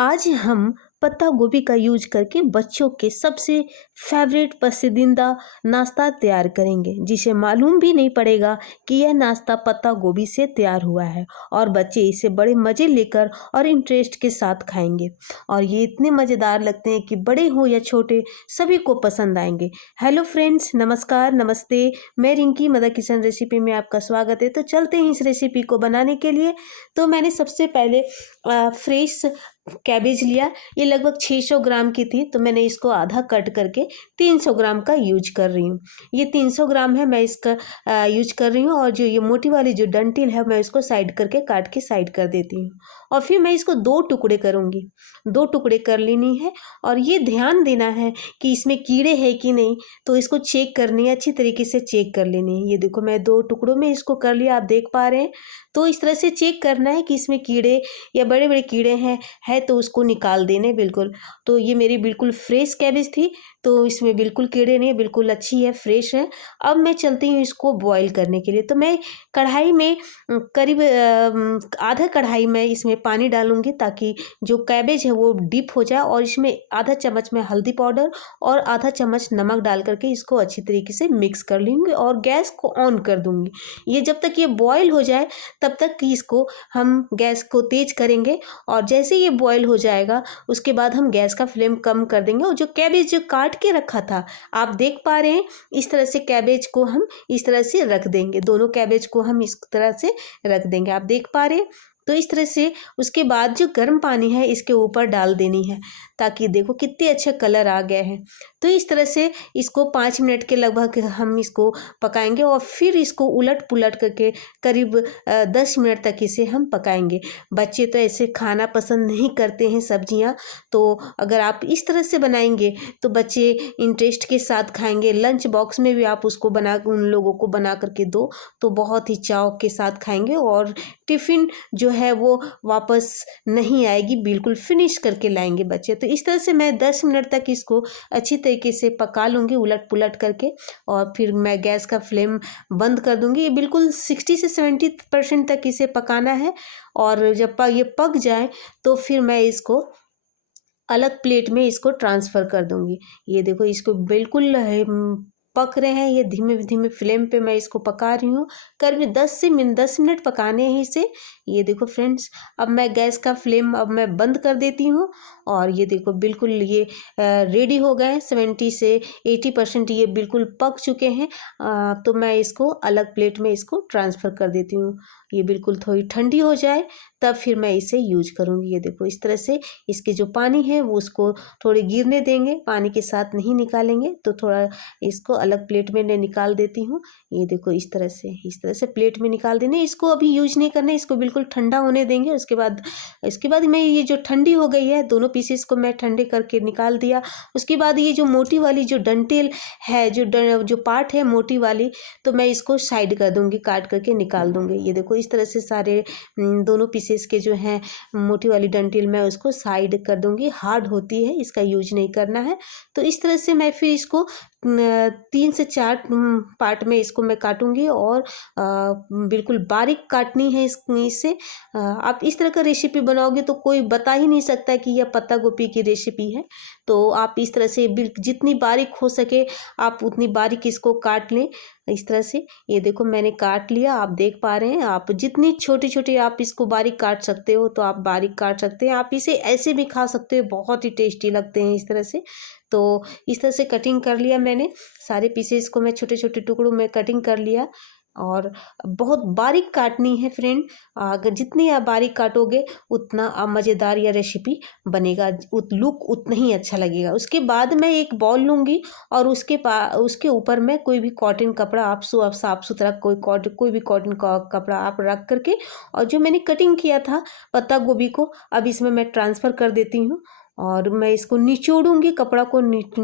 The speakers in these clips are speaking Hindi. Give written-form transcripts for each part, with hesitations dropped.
आज हम पत्ता गोभी का यूज करके बच्चों के सबसे फेवरेट पसंदीदा नाश्ता तैयार करेंगे, जिसे मालूम भी नहीं पड़ेगा कि यह नाश्ता पत्ता गोभी से तैयार हुआ है। और बच्चे इसे बड़े मज़े लेकर और इंटरेस्ट के साथ खाएंगे और ये इतने मज़ेदार लगते हैं कि बड़े हो या छोटे सभी को पसंद आएंगे। हेलो फ्रेंड्स, नमस्कार, नमस्ते। मैं रिंकी मदर किचन रेसिपी में आपका स्वागत है। तो चलते हैं इस रेसिपी को बनाने के लिए। तो मैंने सबसे पहले फ्रेश कैबेज लिया। ये लगभग 600 ग्राम की थी, तो मैंने इसको आधा कट करके 300 ग्राम का यूज कर रही हूँ। ये 300 ग्राम है, मैं इसका यूज कर रही हूँ। और जो ये मोटी वाली जो डंठल है, मैं इसको साइड करके काट के साइड कर देती हूँ। और फिर मैं इसको 2 टुकड़े करूँगी, 2 टुकड़े कर लेनी है। और ये ध्यान देना है कि इसमें कीड़े हैं कि नहीं, तो इसको चेक करनी है, अच्छी तरीके से चेक कर लेनी है। ये देखो, मैं 2 टुकड़ों में इसको कर लिया, आप देख पा रहे हैं। तो इस तरह से चेक करना है कि इसमें कीड़े या बड़े बड़े कीड़े हैं है तो उसको निकाल देने बिल्कुल। तो ये मेरी बिल्कुल फ्रेश कैबेज थी, तो इसमें बिल्कुल कीड़े नहीं, बिल्कुल अच्छी है, फ्रेश है। अब मैं चलती हूँ इसको बॉईल करने के लिए। तो मैं कढ़ाई में करीब आधा कढ़ाई में इसमें पानी डालूंगी, ताकि जो कैबेज है वो डीप हो जाए। और इसमें आधा चम्मच में हल्दी पाउडर और आधा चम्मच नमक डाल करके इसको अच्छी तरीके से मिक्स कर लूँगी और गैस को ऑन कर दूँगी। ये जब तक ये बॉईल हो जाए तब तक कि इसको हम गैस को तेज करेंगे। और जैसे ये बॉईल हो जाएगा उसके बाद हम गैस का फ्लेम कम कर देंगे। और जो कैबेज जो काट के रखा था, आप देख पा रहे हैं, इस तरह से कैबेज को हम इस तरह से रख देंगे। दोनों कैबेज को हम इस तरह से रख देंगे, आप देख पा रहे हैं। तो इस तरह से उसके बाद जो गर्म पानी है इसके ऊपर डाल देनी है, ताकि देखो कितने अच्छे कलर आ गए हैं। तो इस तरह से इसको 5 मिनट के लगभग हम इसको पकाएंगे और फिर इसको उलट पुलट करके करीब 10 मिनट तक इसे हम पकाएंगे। बच्चे तो ऐसे खाना पसंद नहीं करते हैं सब्जियां, तो अगर आप इस तरह से बनाएंगे तो बच्चे इंटरेस्ट के साथ खाएंगे। लंच बॉक्स में भी आप उसको उन लोगों को बना करके दो तो बहुत ही चाव के साथ खाएंगे और टिफ़िन जो है वो वापस नहीं आएगी, बिल्कुल फिनिश करके लाएंगे बच्चे। तो इस तरह से मैं 10 मिनट तक इसको अच्छी तरीके से पका लूँगी उलट पुलट करके। और फिर मैं गैस का फ्लेम बंद कर दूँगी। ये बिल्कुल 60 से 70% तक इसे पकाना है। और जब ये पक जाए तो फिर मैं इसको अलग प्लेट में इसको ट्रांसफ़र कर दूँगी। ये देखो, इसको बिल्कुल पक रहे हैं, ये धीमे धीमे फ्लेम पे मैं इसको पका रही हूँ। करीब 10 मिनट पकाने हैं इसे। ये देखो फ्रेंड्स, अब मैं गैस का फ्लेम अब मैं बंद कर देती हूँ। और ये देखो बिल्कुल ये रेडी हो गए, 70 से 80% ये बिल्कुल पक चुके हैं। तो मैं इसको अलग प्लेट में इसको ट्रांसफ़र कर देती हूँ। ये बिल्कुल थोड़ी ठंडी हो जाए तब फिर मैं इसे यूज करूँगी। ये देखो, इस तरह से इसके जो पानी है वो उसको थोड़े गिरने देंगे, पानी के साथ नहीं निकालेंगे। तो थोड़ा इसको अलग प्लेट में निकाल देती हूँ। ये देखो, इस तरह से प्लेट में निकाल देने। इसको अभी यूज नहीं करना, इसको बिल्कुल ठंडा होने देंगे। उसके बाद मैं ये जो ठंडी हो गई है, दोनों पीसेस को मैं ठंडे करके निकाल दिया। उसके बाद ये जो मोटी वाली जो डंठल है, जो पार्ट है मोटी वाली, तो मैं इसको साइड कर दूंगी, काट करके निकाल दूंगी। ये देखो, इस तरह से सारे दोनों पीसेस के जो हैं मोटी वाली डंठल मैं उसको साइड कर दूंगी। हार्ड होती है, इसका यूज नहीं करना है। तो इस तरह से मैं फिर इसको 3 से 4 पार्ट में इसको मैं काटूंगी। और बिल्कुल बारीक काटनी है इससे। आप इस तरह का रेसिपी बनाओगे तो कोई बता ही नहीं सकता कि यह पत्ता गोभी की रेसिपी है। तो आप इस तरह से जितनी बारीक हो सके आप उतनी बारीक इसको काट लें, इस तरह से। ये देखो, मैंने काट लिया, आप देख पा रहे हैं। आप जितनी छोटी छोटी आप इसको बारीक काट सकते हो तो आप बारीक काट सकते हैं। आप इसे ऐसे भी खा सकते हो, बहुत ही टेस्टी लगते हैं इस तरह से। तो इस तरह से कटिंग कर लिया मैंने, सारे पीसेस को मैं छोटे छोटे टुकड़ों में कटिंग कर लिया। और बहुत बारीक काटनी है फ्रेंड, अगर जितनी आप बारीक काटोगे उतना मज़ेदार या रेसिपी बनेगा, लुक उतना ही अच्छा लगेगा। उसके बाद मैं एक बाउल लूँगी और उसके ऊपर मैं कोई भी कॉटन कपड़ा, आप साफ सुथरा कोई भी कॉटन का कपड़ा आप रख करके, और जो मैंने कटिंग किया था पत्ता गोभी को अब इसमें मैं ट्रांसफ़र कर देती हूँ। और मैं इसको निचोड़ूँगी, कपड़ा को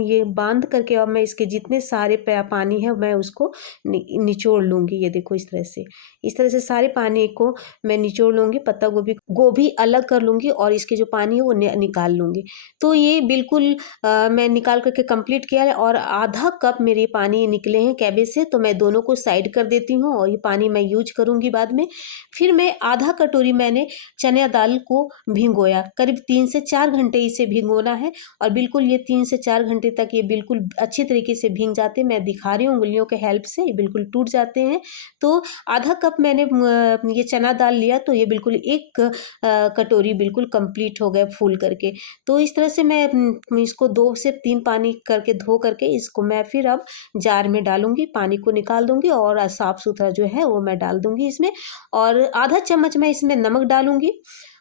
ये बांध करके, और मैं इसके जितने सारे पानी है मैं उसको निचोड़ लूँगी। ये देखो इस तरह से सारे पानी को मैं निचोड़ लूँगी। पत्ता गोभी अलग कर लूँगी और इसके जो पानी है वो निकाल लूँगी। तो ये बिल्कुल मैं निकाल करके कंप्लीट किया है, और आधा कप मेरे पानी निकले हैं कैबेज से, तो मैं दोनों को साइड कर देती हूँ और ये पानी मैं यूज करूँगी बाद में। फिर मैं आधा कटोरी मैंने चने दाल को भिगोया, करीब 3 से 4 घंटे इसे भिगोना है, और बिल्कुल ये 3 से 4 घंटे तक ये बिल्कुल अच्छी तरीके से भीग जाते हैं। मैं दिखा रही हूँ उंगलियों के हेल्प से, ये बिल्कुल टूट जाते हैं। तो आधा कप मैंने ये चना दाल लिया, तो ये बिल्कुल एक कटोरी बिल्कुल कंप्लीट हो गए फूल करके। तो इस तरह से मैं इसको 2 से 3 पानी करके धो करके इसको मैं फिर अब जार में डालूंगी, पानी को निकाल दूंगी और साफ सुथरा जो है वो मैं डाल दूंगी इसमें। और आधा चम्मच मैं इसमें नमक डालूंगी,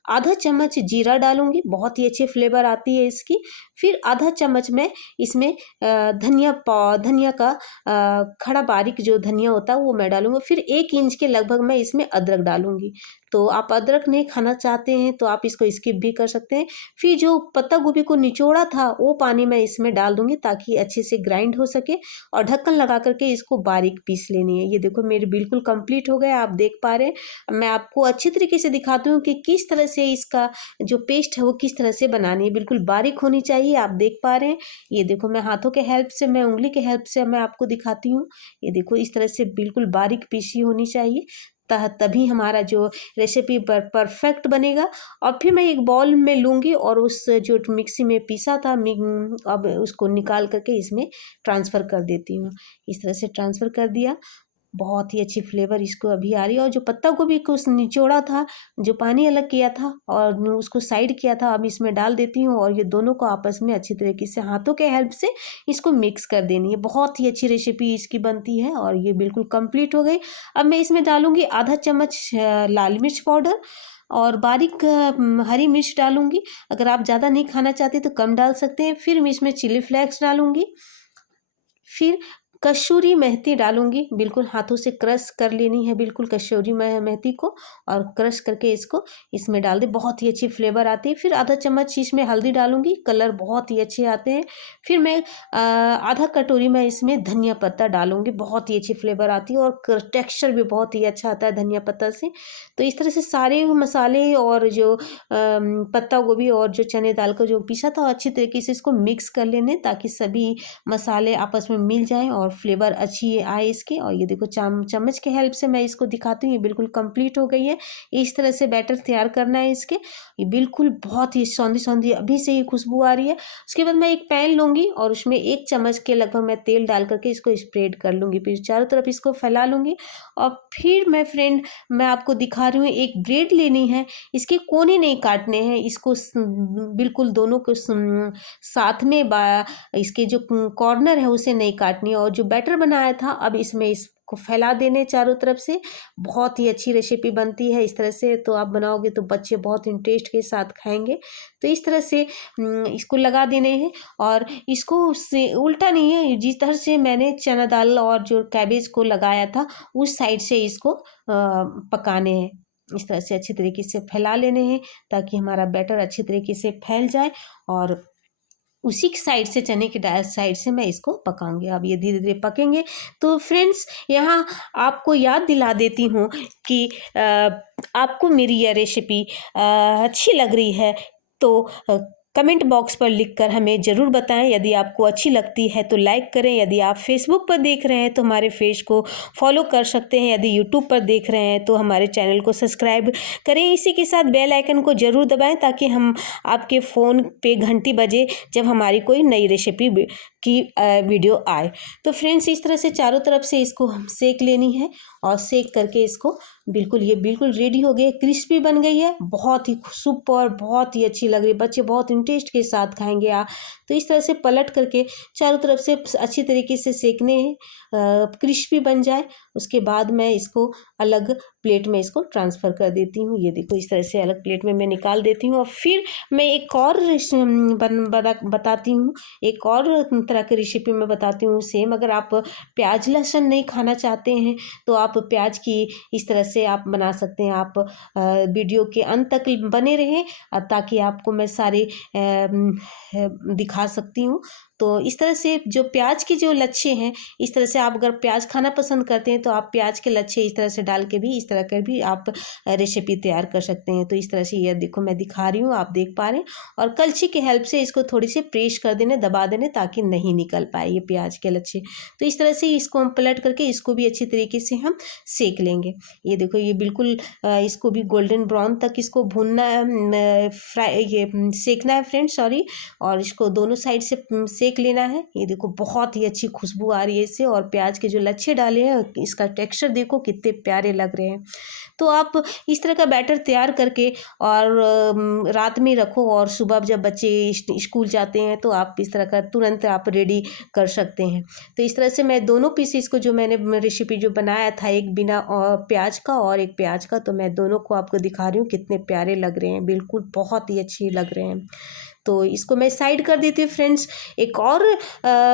आधा चम्मच जीरा डालूंगी, बहुत ही अच्छी फ्लेवर आती है इसकी। फिर आधा चम्मच मैं इसमें धनिया का खड़ा बारीक जो धनिया होता है वो मैं डालूंगी। फिर 1 इंच के लगभग मैं इसमें अदरक डालूंगी। तो आप अदरक नहीं खाना चाहते हैं तो आप इसको स्किप भी कर सकते हैं। फिर जो पत्ता गोभी को निचोड़ा था वो पानी मैं इसमें डाल दूंगी ताकि अच्छे से ग्राइंड हो सके, और ढक्कन लगा करके इसको बारीक पीस लेनी है। ये देखो मेरे बिल्कुल कंप्लीट हो गया, आप देख पा रहे हैं। मैं आपको अच्छी तरीके से दिखाती हूँ कि किस तरह से इसका जो पेस्ट है वो किस तरह से बनानी है, बिल्कुल बारीक होनी चाहिए। आप देख पा रहे हैं, ये देखो मैं हाथों के हेल्प से, मैं उंगली के हेल्प से मैं आपको दिखाती हूँ। ये देखो इस तरह से बिल्कुल बारीक पीसी होनी चाहिए, तभी हमारा जो रेसिपी परफेक्ट बनेगा। और फिर मैं एक बाउल में लूँगी और उस जो मिक्सी में पीसा था अब उसको निकाल करके इसमें ट्रांसफ़र कर देती हूँ। इस तरह से ट्रांसफ़र कर दिया, बहुत ही अच्छी फ्लेवर इसको अभी आ रही है। और जो पत्ता गोभी को निचोड़ा था, जो पानी अलग किया था और उसको साइड किया था, अब इसमें डाल देती हूँ और ये दोनों को आपस में अच्छी तरीके से हाथों के हेल्प से इसको मिक्स कर देनी है। बहुत ही अच्छी रेसिपी इसकी बनती है और ये बिल्कुल कंप्लीट हो गई। अब मैं इसमें डालूँगी आधा चम्मच लाल मिर्च पाउडर और बारीक हरी मिर्च डालूँगी। अगर आप ज़्यादा नहीं खाना चाहते तो कम डाल सकते हैं। फिर मैं इसमें चिली फ्लेक्स डालूँगी, फिर कसूरी मेथी डालूंगी, बिल्कुल हाथों से क्रश कर लेनी है बिल्कुल कसूरी मेथी को, और क्रश करके इसको इसमें डाल दे, बहुत ही अच्छी फ्लेवर आती है। फिर आधा चम्मच इसमें हल्दी डालूंगी, कलर बहुत ही अच्छे आते हैं। फिर मैं आधा कटोरी में इसमें धनिया पत्ता डालूंगी, बहुत ही अच्छी फ्लेवर आती है और टेक्स्चर भी बहुत ही अच्छा आता है धनिया पत्ता से। तो इस तरह से सारे मसाले और जो पत्ता गोभी और जो चने दाल का जो पीसा था अच्छी तरीके से इसको मिक्स कर लेने, ताकि सभी मसाले आपस में मिल जाएं और फ्लेवर अच्छी आए इसकी। और ये देखो चम्मच के हेल्प से मैं इसको दिखाती हूँ, ये बिल्कुल कंप्लीट हो गई है। इस तरह से बैटर तैयार करना है इसके, ये बिल्कुल बहुत ही सौंधी सौंधी अभी से ही खुशबू आ रही है। उसके बाद मैं एक पैन लूँगी और उसमें 1 चम्मच के लगभग मैं तेल डाल करके इसको स्प्रेड कर लूँगी, फिर चारों तरफ इसको फैला लूँगी। और फिर मैं आपको दिखा रही हूँ, एक ब्रेड लेनी है, इसके कोने नहीं काटने हैं, इसको बिल्कुल दोनों को साथ में इसके जो कॉर्नर है उसे नहीं काटनी है। और जो बैटर बनाया था अब इसमें इसको फैला देने चारों तरफ से। बहुत ही अच्छी रेसिपी बनती है इस तरह से, तो आप बनाओगे तो बच्चे बहुत इंटरेस्ट के साथ खाएंगे। तो इस तरह से इसको लगा देने हैं, और इसको उससे उल्टा नहीं है, जिस तरह से मैंने चना दाल और जो कैबेज को लगाया था उस साइड से इसको पकाने हैं। इस तरह से अच्छी तरीके से फैला लेने हैं ताकि हमारा बैटर अच्छी तरीके से फैल जाए, और उसी साइड से चने की दाल साइड से मैं इसको पकाऊंगी। अब ये धीरे धीरे पकेंगे। तो फ्रेंड्स यहाँ आपको याद दिला देती हूँ कि आपको मेरी यह रेसिपी अच्छी लग रही है तो कमेंट बॉक्स पर लिखकर हमें ज़रूर बताएं। यदि आपको अच्छी लगती है तो लाइक करें। यदि आप फेसबुक पर देख रहे हैं तो हमारे पेज को फॉलो कर सकते हैं। यदि यूट्यूब पर देख रहे हैं तो हमारे चैनल को सब्सक्राइब करें। इसी के साथ बेल आइकन को ज़रूर दबाएं ताकि हम आपके फ़ोन पे घंटी बजे जब हमारी कोई नई रेसिपी की वीडियो आए। तो फ्रेंड्स इस तरह से चारों तरफ से इसको हम सेक लेनी है, और सेक करके इसको ये बिल्कुल रेडी हो गई, क्रिस्पी बन गई है, बहुत ही सुपर, बहुत ही अच्छी लग रही है, बच्चे बहुत इंटरेस्ट के साथ खाएंगे। तो इस तरह से पलट करके चारों तरफ से अच्छी तरीके से सेकने हैं, क्रिस्पी बन जाए। उसके बाद मैं इसको अलग प्लेट में इसको ट्रांसफ़र कर देती हूँ। ये देखो इस तरह से अलग प्लेट में मैं निकाल देती हूँ और फिर मैं एक और बताती हूँ, एक और तरह की रेसिपी मैं बताती हूँ सेम। अगर आप प्याज लहसुन नहीं खाना चाहते हैं तो आप प्याज की इस तरह से आप बना सकते हैं। आप वीडियो के अंत तक बने रहें ताकि आपको मैं सारे दिखा सकती हूँ। तो इस तरह से जो प्याज के जो लच्छे हैं, इस तरह से आप अगर प्याज खाना पसंद करते हैं तो आप प्याज के लच्छे इस तरह से डाल के भी इस तरह कर भी आप रेसिपी तैयार कर सकते हैं। तो इस तरह से ये देखो मैं दिखा रही हूँ, आप देख पा रहे हैं। और कलछी की हेल्प से इसको थोड़ी सी प्रेस कर देने, दबा देने ताकि नहीं निकल पाए ये प्याज के लच्छे। तो इस तरह से इसको हम पलट करके इसको भी अच्छी तरीके से हम सेक लेंगे। ये देखो ये बिल्कुल इसको भी गोल्डन ब्राउन तक इसको भूनना फ्राई ये सेकना है फ्रेंड्स, सॉरी। और इसको दोनों साइड से सेक लेना है। ये देखो बहुत ही अच्छी खुशबू आ रही है इससे, और प्याज के जो लच्छे डाले हैं इसका टेक्सचर देखो कितने प्यारे लग रहे हैं। तो आप इस तरह का बैटर तैयार करके और रात में रखो, और सुबह जब बच्चे स्कूल जाते हैं तो आप इस तरह का तुरंत आप रेडी कर सकते हैं। तो इस तरह से मैं दोनों पीसेस को जो मैंने रेसिपी जो बनाया था, एक बिना प्याज का और एक प्याज का, तो मैं दोनों को आपको दिखा रही हूँ कितने प्यारे लग रहे हैं, बिल्कुल बहुत ही अच्छे लग रहे हैं। तो इसको मैं साइड कर देती हूँ फ्रेंड्स। एक और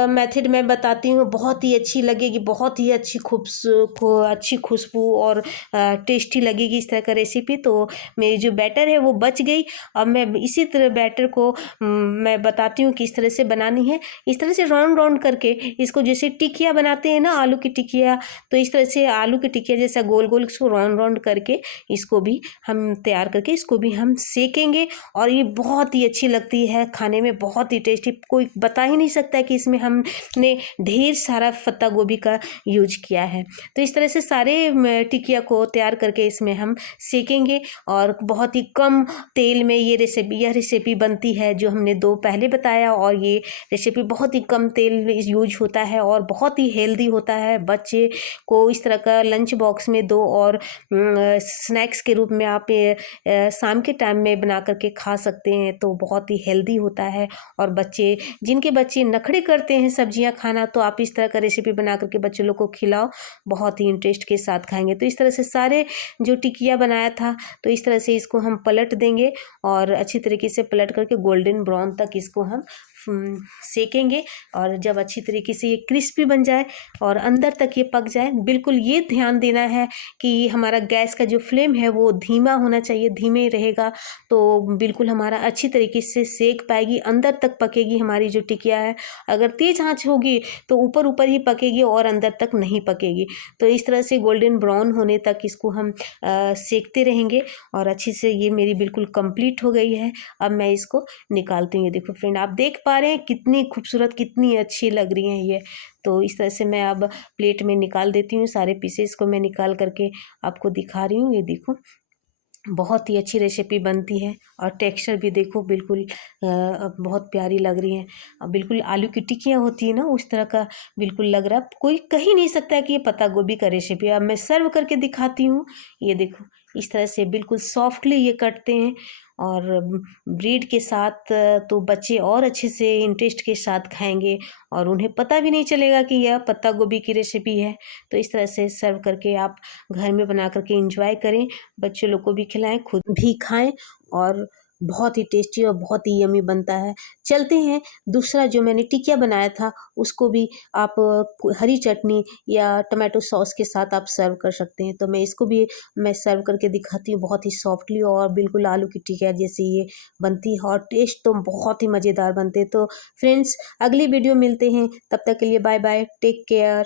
मेथड मैं बताती हूँ, बहुत ही अच्छी लगेगी, बहुत ही अच्छी अच्छी खुशबू और टेस्टी लगेगी इस तरह का रेसिपी। तो मेरी जो बैटर है वो बच गई। अब मैं इसी तरह बैटर को मैं बताती हूँ किस तरह से बनानी है। इस तरह से राउंड राउंड करके इसको, जैसे टिकिया बनाते हैं ना आलू की टिकिया, तो इस तरह से आलू की टिकिया जैसा गोल गोल इसको राउंड राउंड करके इसको भी हम तैयार करके इसको भी हम सेकेंगे। और ये बहुत ही अच्छी लगती है खाने में, बहुत ही टेस्टी। कोई बता ही नहीं सकता है कि इसमें हमने ढेर सारा पत्ता गोभी का यूज किया है। तो इस तरह से सारे टिकिया को तैयार करके इसमें हम सेकेंगे, और बहुत ही कम तेल में यह रेसिपी बनती है जो हमने दो पहले बताया। और ये रेसिपी बहुत ही कम तेल यूज होता है और बहुत ही हेल्दी होता है। बच्चे को इस तरह का लंच बॉक्स में दो, और स्नैक्स के रूप में आप शाम के टाइम में बना करके खा सकते हैं, तो बहुत ही हेल्दी होता है। और जिनके बच्चे नखरे करते हैं सब्जियां खाना, तो आप इस तरह का रेसिपी बना करके बच्चों लोग को खिलाओ, बहुत ही इंटरेस्ट के साथ खाएंगे। तो इस तरह से सारे जो टिकिया बनाया था, तो इस तरह से इसको हम पलट देंगे, और अच्छी तरीके से पलट करके गोल्डन ब्राउन तक इसको हम सेकेंगे। और जब अच्छी तरीके से ये क्रिस्पी बन जाए और अंदर तक ये पक जाए, बिल्कुल ये ध्यान देना है कि हमारा गैस का जो फ्लेम है वो धीमा होना चाहिए। धीमे रहेगा तो बिल्कुल हमारा अच्छी तरीके से सेक पाएगी, अंदर तक पकेगी हमारी जो टिकिया है। अगर तेज़ आंच होगी तो ऊपर ऊपर ही पकेगी और अंदर तक नहीं पकेगी। तो इस तरह से गोल्डन ब्राउन होने तक इसको हम सेकते रहेंगे, और अच्छी से ये मेरी बिल्कुल कंप्लीट हो गई है। अब मैं इसको निकालती हूँ। ये देखो फ्रेंड, आप देख पा रहे हैं कितनी खूबसूरत, कितनी अच्छी लग रही हैं ये। तो इस तरह से मैं अब प्लेट में निकाल देती हूँ। सारे पीसेस को मैं निकाल करके आपको दिखा रही हूँ। ये देखो बहुत ही अच्छी रेसिपी बनती है, और टेक्सचर भी देखो बिल्कुल बहुत प्यारी लग रही है। बिल्कुल आलू की टिक्कियाँ होती है ना, उस तरह का बिल्कुल लग रहा है। कोई कह ही नहीं सकता है कि ये पत्ता गोभी का रेसिपी है। अब मैं सर्व करके दिखाती हूँ। ये देखो इस तरह से बिल्कुल सॉफ्टली ये कटते हैं, और ब्रेड के साथ तो बच्चे और अच्छे से इंटरेस्ट के साथ खाएंगे, और उन्हें पता भी नहीं चलेगा कि यह पत्ता गोभी की रेसिपी है। तो इस तरह से सर्व करके आप घर में बना करके एंजॉय करें, बच्चों लोग को भी खिलाएं, खुद भी खाएं, और बहुत ही टेस्टी और बहुत ही यम्मी बनता है। चलते हैं दूसरा जो मैंने टिकिया बनाया था, उसको भी आप हरी चटनी या टमाटो सॉस के साथ आप सर्व कर सकते हैं। तो मैं सर्व करके दिखाती हूँ। बहुत ही सॉफ्टली और बिल्कुल आलू की टिकिया जैसी ये बनती है, और टेस्ट तो बहुत ही मज़ेदार बनते हैं। तो फ्रेंड्स, अगली वीडियो मिलते हैं, तब तक के लिए बाय बाय, टेक केयर।